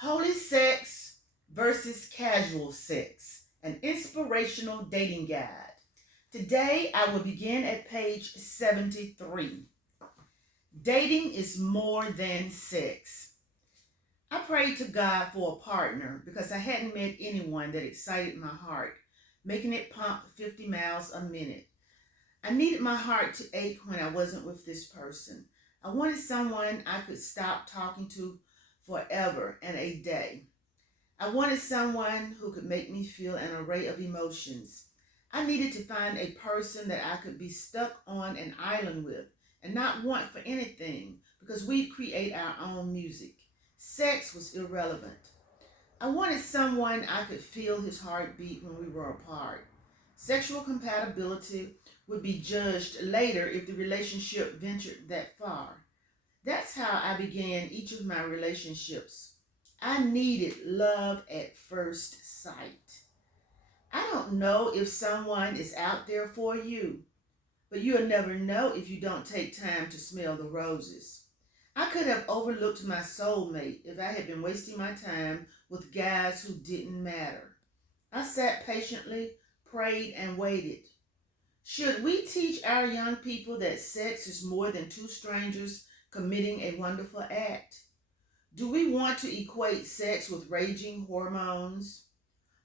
Holy sex versus casual sex, an inspirational dating guide. Today I will begin at page 73. Dating is more than sex. I prayed to God for a partner because I hadn't met anyone that excited my heart, making it pump 50 miles a minute. I needed my heart to ache when I wasn't with this person. I wanted someone I could stop talking to forever and a day. I wanted someone who could make me feel an array of emotions. I needed to find a person that I could be stuck on an island with and not want for anything because we'd create our own music. Sex was irrelevant. I wanted someone I could feel his heartbeat when we were apart. Sexual compatibility would be judged later if the relationship ventured that far. That's how I began each of my relationships. I needed love at first sight. I don't know if someone is out there for you, but you'll never know if you don't take time to smell the roses. I could have overlooked my soulmate if I had been wasting my time with guys who didn't matter. I sat patiently, prayed, and waited. Should we teach our young people that sex is more than two strangers committing a wonderful act? Do we want to equate sex with raging hormones?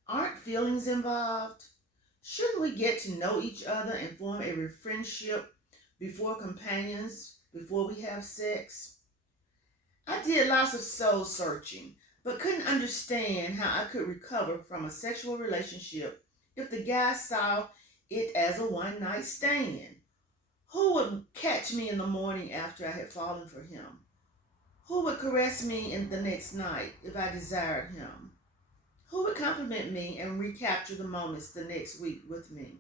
Aren't feelings involved? Shouldn't we get to know each other and form a friendship before companions, before we have sex? I did lots of soul searching, but couldn't understand how I could recover from a sexual relationship if the guy saw it as a one night stand. Who would catch me in the morning after I had fallen for him? Who would caress me in the next night if I desired him? Who would compliment me and recapture the moments the next week with me?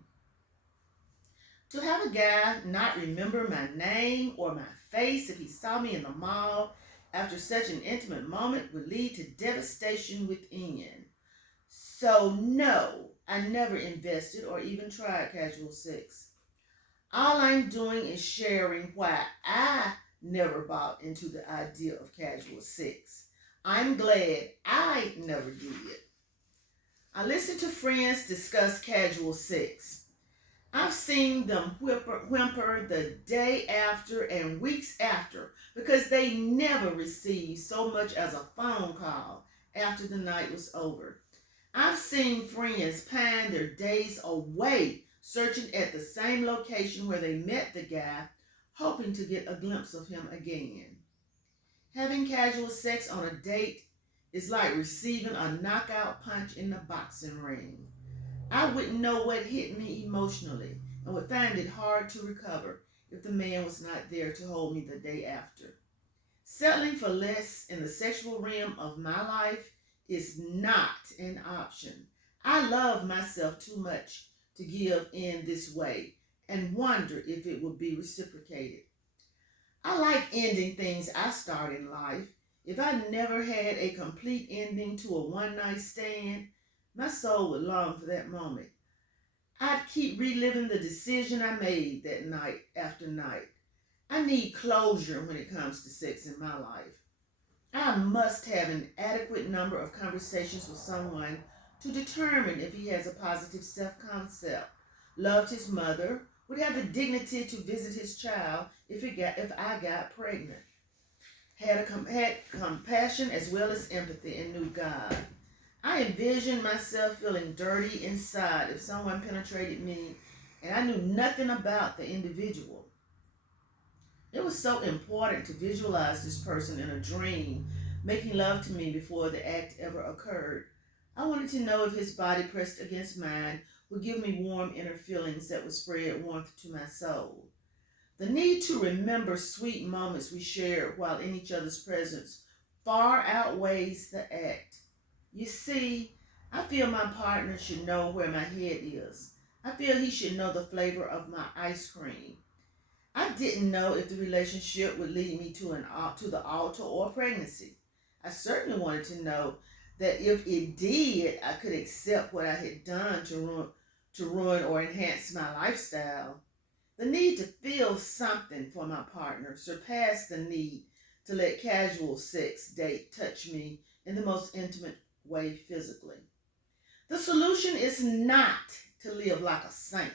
To have a guy not remember my name or my face if he saw me in the mall after such an intimate moment would lead to devastation within. So no, I never invested or even tried casual sex. All I'm doing is sharing why I never bought into the idea of casual sex. I'm glad I never did. I listen to friends discuss casual sex. I've seen them whimper the day after and weeks after because they never received so much as a phone call after the night was over. I've seen friends pine their days away searching at the same location where they met the guy, hoping to get a glimpse of him again. Having casual sex on a date is like receiving a knockout punch in the boxing ring. I wouldn't know what hit me emotionally and would find it hard to recover if the man was not there to hold me the day after. Settling for less in the sexual realm of my life is not an option. I love myself too much to give in this way and wonder if it will be reciprocated. I like ending things I start in life. If I never had a complete ending to a one night stand, my soul would long for that moment. I'd keep reliving the decision I made that night after night. I need closure when it comes to sex in my life. I must have an adequate number of conversations with someone to determine if he has a positive self-concept, loved his mother, would have the dignity to visit his child if I got pregnant, had compassion as well as empathy, and knew God. I envisioned myself feeling dirty inside if someone penetrated me and I knew nothing about the individual. It was so important to visualize this person in a dream, making love to me before the act ever occurred. I wanted to know if his body pressed against mine would give me warm inner feelings that would spread warmth to my soul. The need to remember sweet moments we shared while in each other's presence far outweighs the act. You see, I feel my partner should know where my head is. I feel he should know the flavor of my ice cream. I didn't know if the relationship would lead me to the altar or pregnancy. I certainly wanted to know that if it did, I could accept what I had done to ruin or enhance my lifestyle. The need to feel something for my partner surpassed the need to let casual sex date touch me in the most intimate way physically. The solution is not to live like a saint,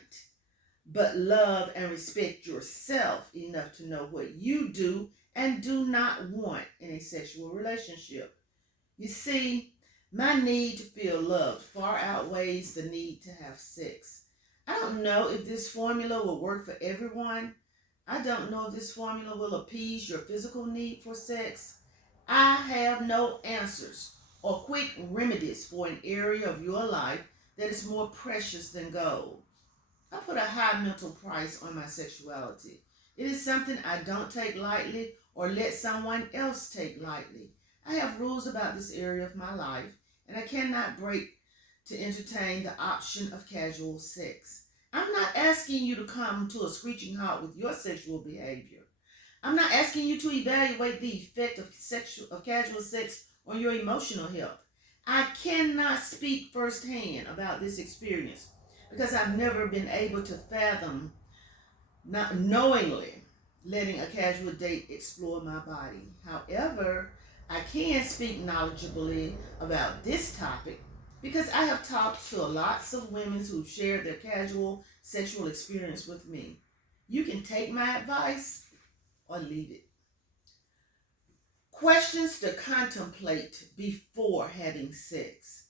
but love and respect yourself enough to know what you do and do not want in a sexual relationship. You see, my need to feel loved far outweighs the need to have sex. I don't know if this formula will work for everyone. I don't know if this formula will appease your physical need for sex. I have no answers or quick remedies for an area of your life that is more precious than gold. I put a high mental price on my sexuality. It is something I don't take lightly or let someone else take lightly. I have rules about this area of my life, and I cannot break to entertain the option of casual sex. I'm not asking you to come to a screeching halt with your sexual behavior. I'm not asking you to evaluate the effect of casual sex on your emotional health. I cannot speak firsthand about this experience because I've never been able to fathom not knowingly letting a casual date explore my body. However, I can speak knowledgeably about this topic because I have talked to lots of women who've shared their casual sexual experience with me. You can take my advice or leave it. Questions to contemplate before having sex.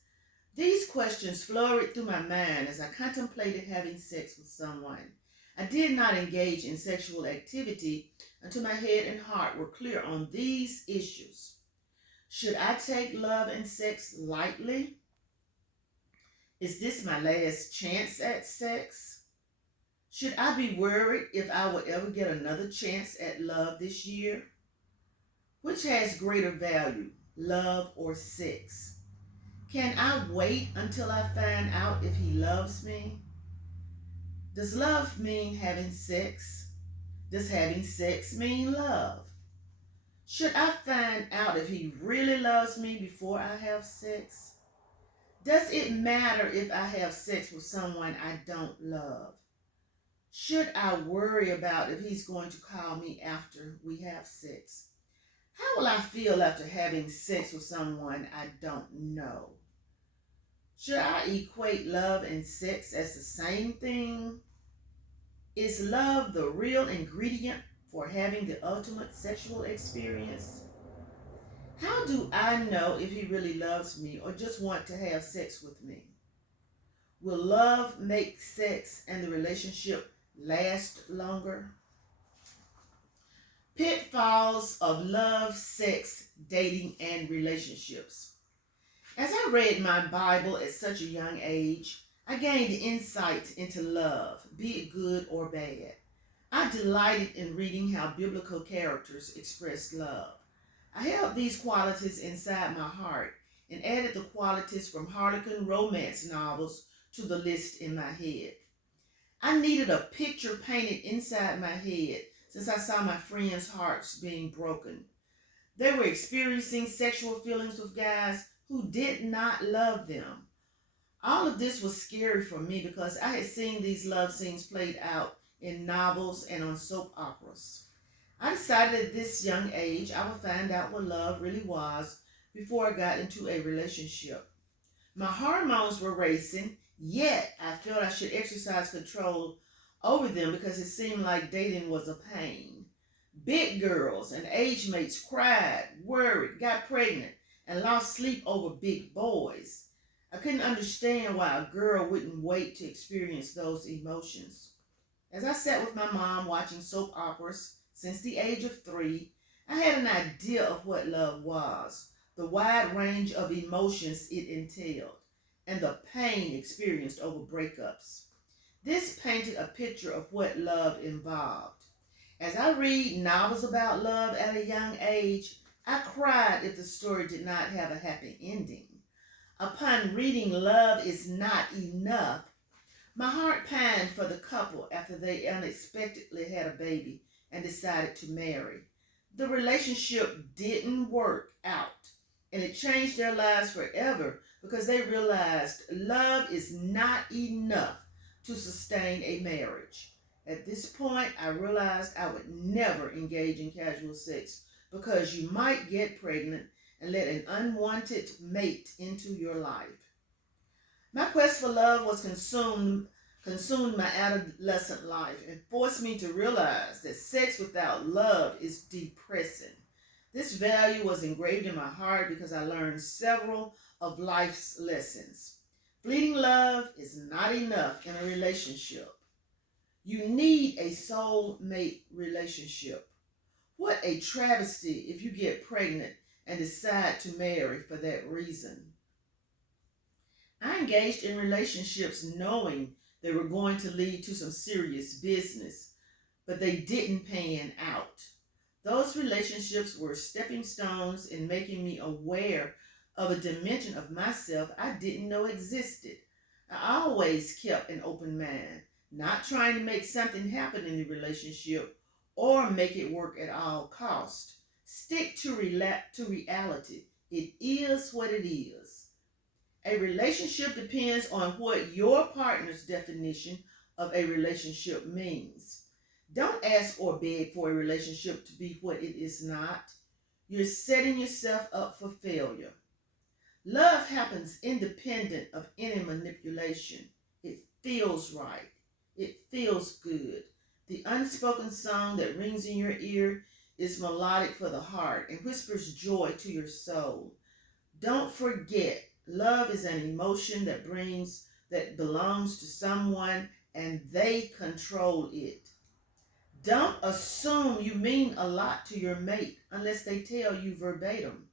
These questions flurried through my mind as I contemplated having sex with someone. I did not engage in sexual activity until my head and heart were clear on these issues. Should I take love and sex lightly? Is this my last chance at sex? Should I be worried if I will ever get another chance at love this year? Which has greater value, love or sex? Can I wait until I find out if he loves me? Does love mean having sex? Does having sex mean love? Should I find out if he really loves me before I have sex? Does it matter if I have sex with someone I don't love? Should I worry about if he's going to call me after we have sex? How will I feel after having sex with someone I don't know? Should I equate love and sex as the same thing? Is love the real ingredient for having the ultimate sexual experience? How do I know if he really loves me or just want to have sex with me? Will love make sex and the relationship last longer? Pitfalls of love, sex, dating, and relationships. As I read my Bible at such a young age, I gained insight into love, be it good or bad. I delighted in reading how biblical characters expressed love. I held these qualities inside my heart and added the qualities from Harlequin romance novels to the list in my head. I needed a picture painted inside my head since I saw my friends' hearts being broken. They were experiencing sexual feelings with guys who did not love them. All of this was scary for me because I had seen these love scenes played out in novels and on soap operas. I decided at this young age I would find out what love really was before I got into a relationship. My hormones were racing, yet I felt I should exercise control over them because it seemed like dating was a pain. Big girls and age mates cried, worried, got pregnant, and lost sleep over big boys. I couldn't understand why a girl wouldn't wait to experience those emotions. As I sat with my mom watching soap operas since the age of 3, I had an idea of what love was, the wide range of emotions it entailed, and the pain experienced over breakups. This painted a picture of what love involved. As I read novels about love at a young age, I cried if the story did not have a happy ending. Upon reading Love Is Not Enough, my heart pined for the couple after they unexpectedly had a baby and decided to marry. The relationship didn't work out, and it changed their lives forever because they realized love is not enough to sustain a marriage. At this point, I realized I would never engage in casual sex because you might get pregnant and let an unwanted mate into your life. My quest for love was consumed my adolescent life and forced me to realize that sex without love is depressing. This value was engraved in my heart because I learned several of life's lessons. Fleeting love is not enough in a relationship. You need a soulmate relationship. What a travesty if you get pregnant and decide to marry for that reason. I engaged in relationships knowing they were going to lead to some serious business, but they didn't pan out. Those relationships were stepping stones in making me aware of a dimension of myself I didn't know existed. I always kept an open mind, not trying to make something happen in the relationship or make it work at all cost. Stick to reality. It is what it is. A relationship depends on what your partner's definition of a relationship means. Don't ask or beg for a relationship to be what it is not. You're setting yourself up for failure. Love happens independent of any manipulation. It feels right. It feels good. The unspoken song that rings in your ear is melodic for the heart and whispers joy to your soul. Don't forget, love is an emotion that belongs to someone and they control it. Don't assume you mean a lot to your mate unless they tell you verbatim.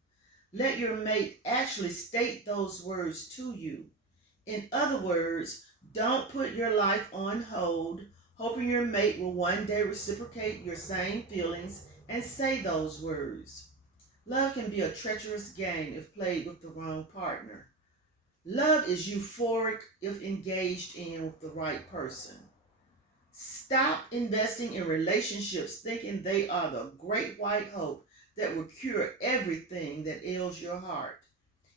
Let your mate actually state those words to you. In other words, don't put your life on hold, hoping your mate will one day reciprocate your same feelings and say those words. Love can be a treacherous game if played with the wrong partner. Love is euphoric if engaged in with the right person. Stop investing in relationships thinking they are the great white hope that will cure everything that ails your heart.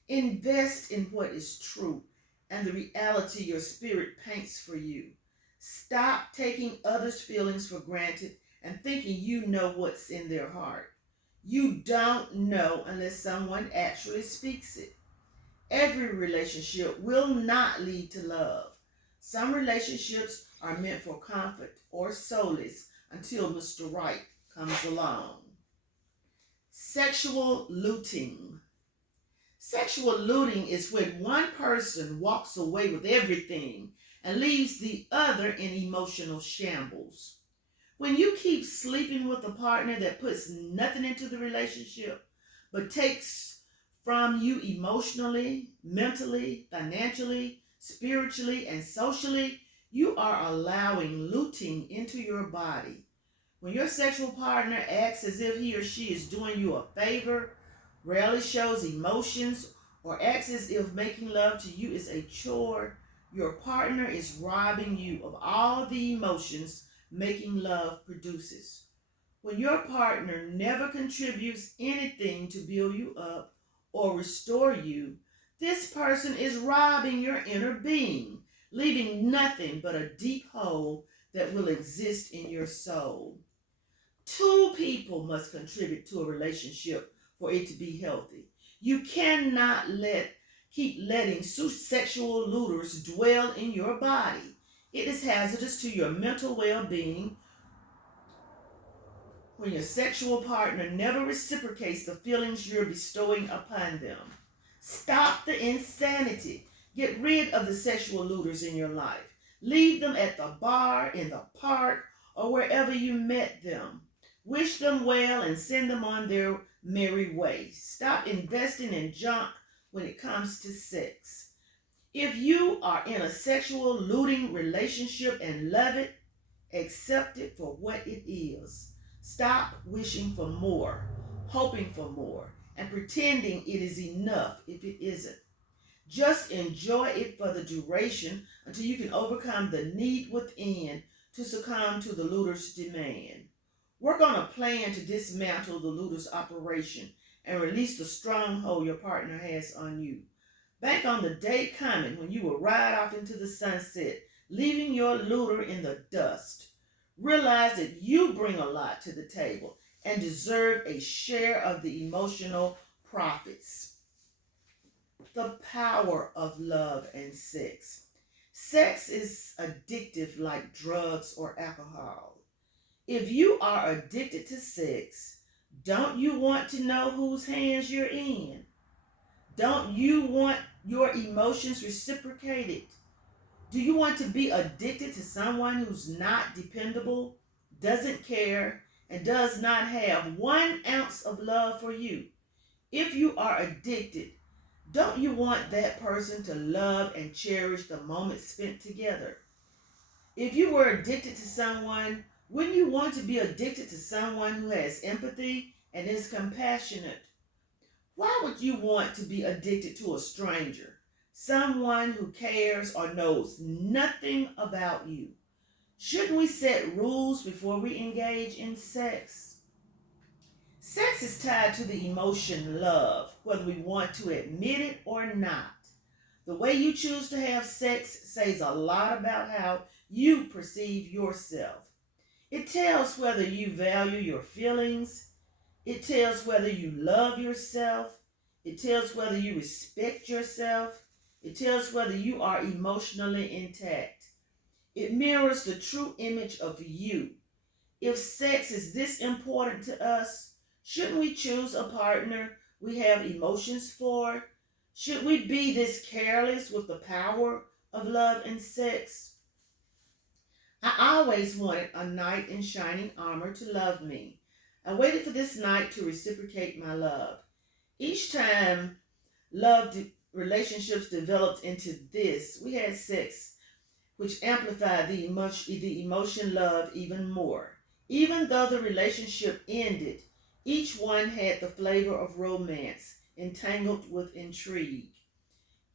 Invest in what is true and the reality your spirit paints for you. Stop taking others' feelings for granted and thinking you know what's in their heart. You don't know unless someone actually speaks it. Every relationship will not lead to love. Some relationships are meant for comfort or solace until Mr. Right comes along. Sexual looting. Sexual looting is when one person walks away with everything and leaves the other in emotional shambles. When you keep sleeping with a partner that puts nothing into the relationship but takes from you emotionally, mentally, financially, spiritually, and socially, you are allowing looting into your body. When your sexual partner acts as if he or she is doing you a favor, rarely shows emotions, or acts as if making love to you is a chore, your partner is robbing you of all the emotions making love produces. When your partner never contributes anything to build you up or restore you, this person is robbing your inner being, leaving nothing but a deep hole that will exist in your soul. Two people must contribute to a relationship for it to be healthy. You cannot keep letting sexual looters dwell in your body. It is hazardous to your mental well-being when your sexual partner never reciprocates the feelings you're bestowing upon them. Stop the insanity. Get rid of the sexual looters in your life. Leave them at the bar, in the park, or wherever you met them. Wish them well and send them on their merry way. Stop investing in junk when it comes to sex. If you are in a sexual looting relationship and love it, accept it for what it is. Stop wishing for more, hoping for more, and pretending it is enough if it isn't. Just enjoy it for the duration until you can overcome the need within to succumb to the looter's demand. Work on a plan to dismantle the looter's operation and release the stronghold your partner has on you. Bank on the day coming when you will ride off into the sunset, leaving your looter in the dust. Realize that you bring a lot to the table and deserve a share of the emotional profits. The power of love and sex. Sex is addictive like drugs or alcohol. If you are addicted to sex, don't you want to know whose hands you're in? Don't you want your emotions reciprocated? Do you want to be addicted to someone who's not dependable, doesn't care, and does not have 1 ounce of love for you? If you are addicted, don't you want that person to love and cherish the moments spent together? If you were addicted to someone, wouldn't you want to be addicted to someone who has empathy and is compassionate? Why would you want to be addicted to a stranger, someone who cares or knows nothing about you? Shouldn't we set rules before we engage in sex? Sex is tied to the emotion love, whether we want to admit it or not. The way you choose to have sex says a lot about how you perceive yourself. It tells whether you value your feelings. It tells whether you love yourself. It tells whether you respect yourself. It tells whether you are emotionally intact. It mirrors the true image of you. If sex is this important to us, shouldn't we choose a partner we have emotions for? Should we be this careless with the power of love and sex? I always wanted a knight in shining armor to love me. I waited for this knight to reciprocate my love. Each time relationships developed into this, we had sex, which amplified the emotion love even more. Even though the relationship ended, each one had the flavor of romance, entangled with intrigue.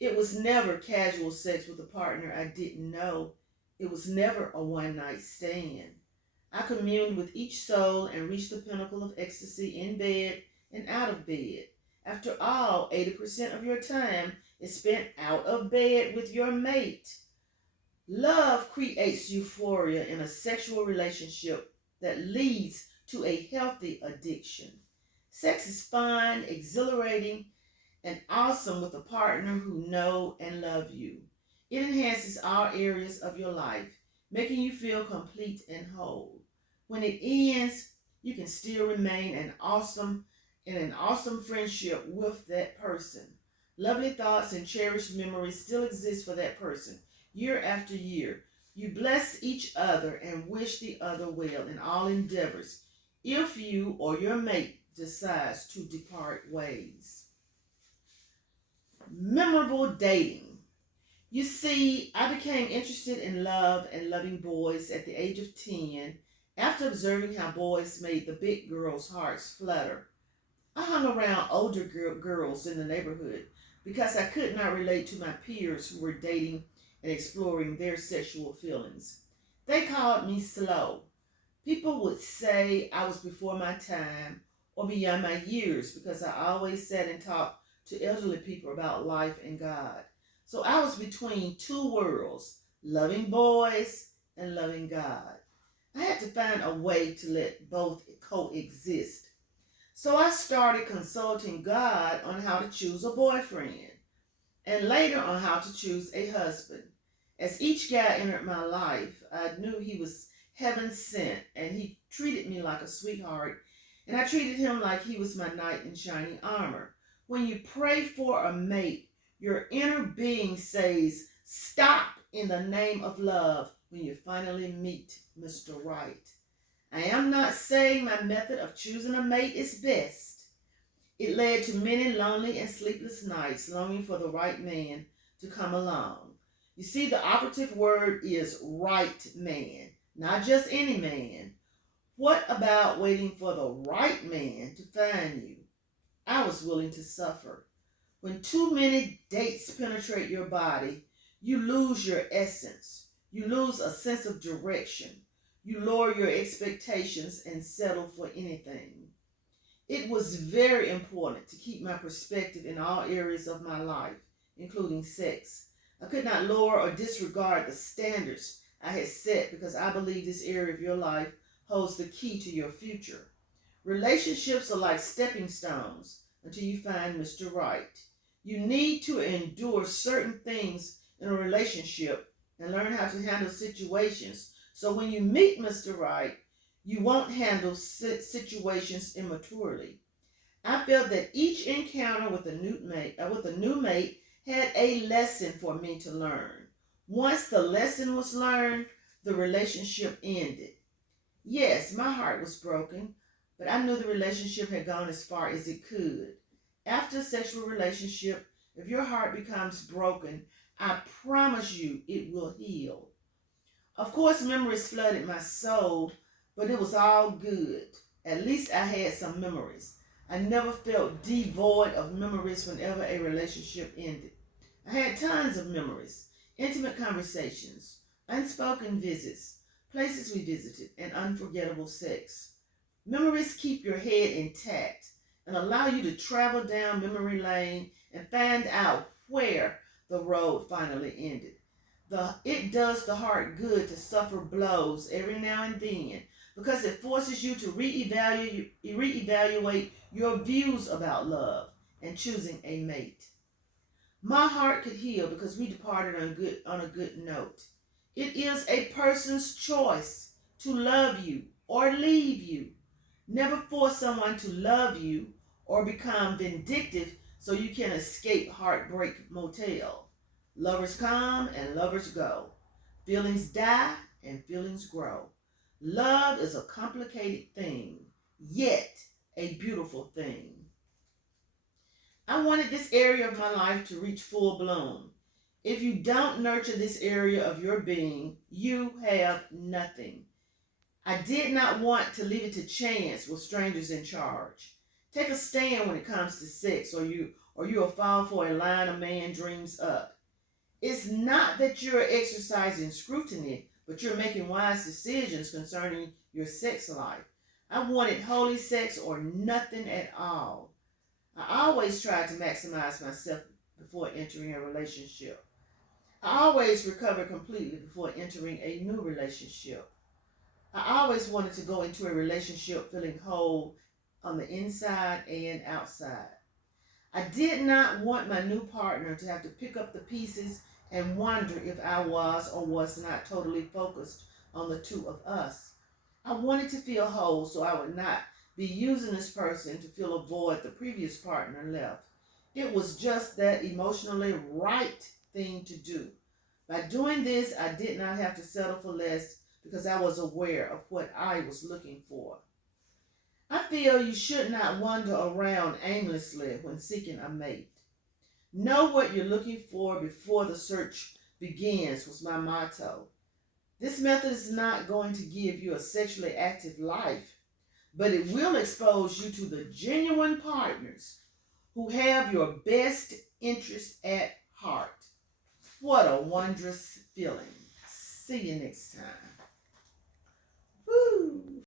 It was never casual sex with a partner I didn't know. It was never a one-night stand. I communed with each soul and reached the pinnacle of ecstasy in bed and out of bed. After all, 80% of your time is spent out of bed with your mate. Love creates euphoria in a sexual relationship that leads to a healthy addiction. Sex is fun, exhilarating, and awesome with a partner who know and love you. It enhances all areas of your life, making you feel complete and whole. When it ends, you can still remain in an awesome friendship with that person. Lovely thoughts and cherished memories still exist for that person year after year. You bless each other and wish the other well in all endeavors if you or your mate decides to depart ways. Memorable dating. You see, I became interested in love and loving boys at the age of 10 after observing how boys made the big girls' hearts flutter. I hung around older girls in the neighborhood because I could not relate to my peers who were dating and exploring their sexual feelings. They called me slow. People would say I was before my time or beyond my years because I always sat and talked to elderly people about life and God. So I was between two worlds, loving boys and loving God. I had to find a way to let both coexist. So I started consulting God on how to choose a boyfriend and later on how to choose a husband. As each guy entered my life, I knew he was heaven sent and he treated me like a sweetheart and I treated him like he was my knight in shining armor. When you pray for a mate, your inner being says, stop in the name of love when you finally meet Mr. Right. I am not saying my method of choosing a mate is best. It led to many lonely and sleepless nights longing for the right man to come along. You see, the operative word is right man, not just any man. What about waiting for the right man to find you? I was willing to suffer. When too many dates penetrate your body, you lose your essence. You lose a sense of direction. You lower your expectations and settle for anything. It was very important to keep my perspective in all areas of my life, including sex. I could not lower or disregard the standards I had set because I believe this area of your life holds the key to your future. Relationships are like stepping stones until you find Mr. Right. You need to endure certain things in a relationship and learn how to handle situations. So when you meet Mr. Right, you won't handle situations immaturely. I felt that each encounter with a new mate had a lesson for me to learn. Once the lesson was learned, the relationship ended. Yes, my heart was broken, but I knew the relationship had gone as far as it could. After a sexual relationship, if your heart becomes broken, I promise you it will heal. Of course, memories flooded my soul, but it was all good. At least I had some memories. I never felt devoid of memories whenever a relationship ended. I had tons of memories, intimate conversations, unspoken visits, places we visited, and unforgettable sex. Memories keep your head intact and allow you to travel down memory lane and find out where the road finally ended. It does the heart good to suffer blows every now and then because it forces you to reevaluate your views about love and choosing a mate. My heart could heal because we departed on a good note. It is a person's choice to love you or leave you. Never force someone to love you or become vindictive so you can escape Heartbreak Motel. Lovers come and lovers go. Feelings die and feelings grow. Love is a complicated thing, yet a beautiful thing. I wanted this area of my life to reach full bloom. If you don't nurture this area of your being, you have nothing. I did not want to leave it to chance with strangers in charge. Take a stand when it comes to sex, or you'll fall for a line a man dreams up. It's not that you're exercising scrutiny, but you're making wise decisions concerning your sex life. I wanted holy sex or nothing at all. I always tried to maximize myself before entering a relationship. I always recovered completely before entering a new relationship. I always wanted to go into a relationship feeling whole on the inside and outside. I did not want my new partner to have to pick up the pieces and wonder if I was or was not totally focused on the two of us. I wanted to feel whole so I would not be using this person to fill a void the previous partner left. It was just that emotionally right thing to do. By doing this, I did not have to settle for less because I was aware of what I was looking for. I feel you should not wander around aimlessly when seeking a mate. Know what you're looking for before the search begins was my motto. This method is not going to give you a sexually active life, but it will expose you to the genuine partners who have your best interests at heart. What a wondrous feeling. See you next time.